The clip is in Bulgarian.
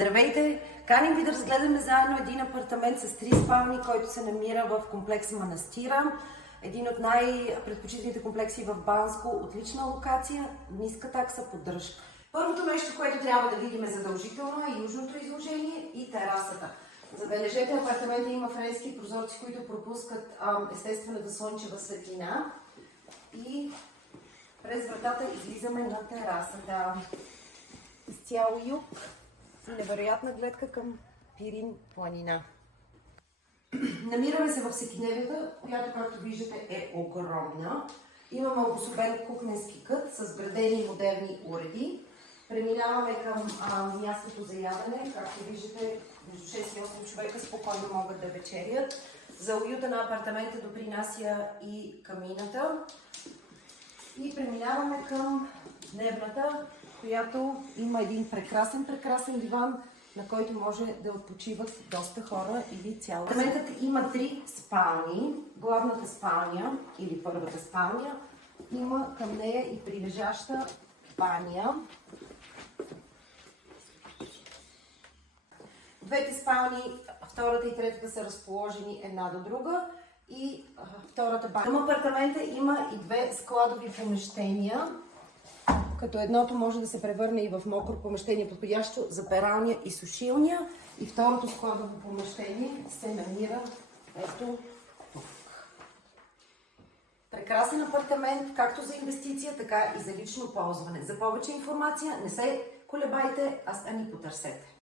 Здравейте! Каним ви да разгледаме заедно един апартамент с 3 спални, който се намира в комплекс Манастира. Един от най-предпочитаните комплекси в Банско. Отлична локация, ниска такса поддръжка. Първото нещо, което трябва да видим задължително е южното изложение и терасата. Забележете, апартамента има френски прозорци, които пропускат естествената слънчева светлина. И през вратата излизаме на терасата. Изцяло юг. Невероятна гледка към Пирин планина. Намираме се в всекидневието, която, както виждате, е огромна. Имаме обособен кухненски кът с вградени модерни уреди. Преминаваме към мястото за ядене. Както виждате, между 6 и 8 човека спокойно могат да вечерят. За уюта на апартамента допринася и камината. И преминаваме към дневната, която има един прекрасен диван, на който може да отпочиват доста хора или цяла. Апартаментът има 3 спални. Главната спалня или първата спалня има към нея и прилежаща баня. Двете спални, втората и третата, са разположени една до друга и втората баня. Към апартамента има и 2 складови помещения, като едното може да се превърне и в мокро помещение, подходящо за пералня и сушилня, и второто складово помещение се намира ето тук. Прекрасен апартамент, както за инвестиция, така и за лично ползване. За повече информация не се колебайте, а ни потърсете.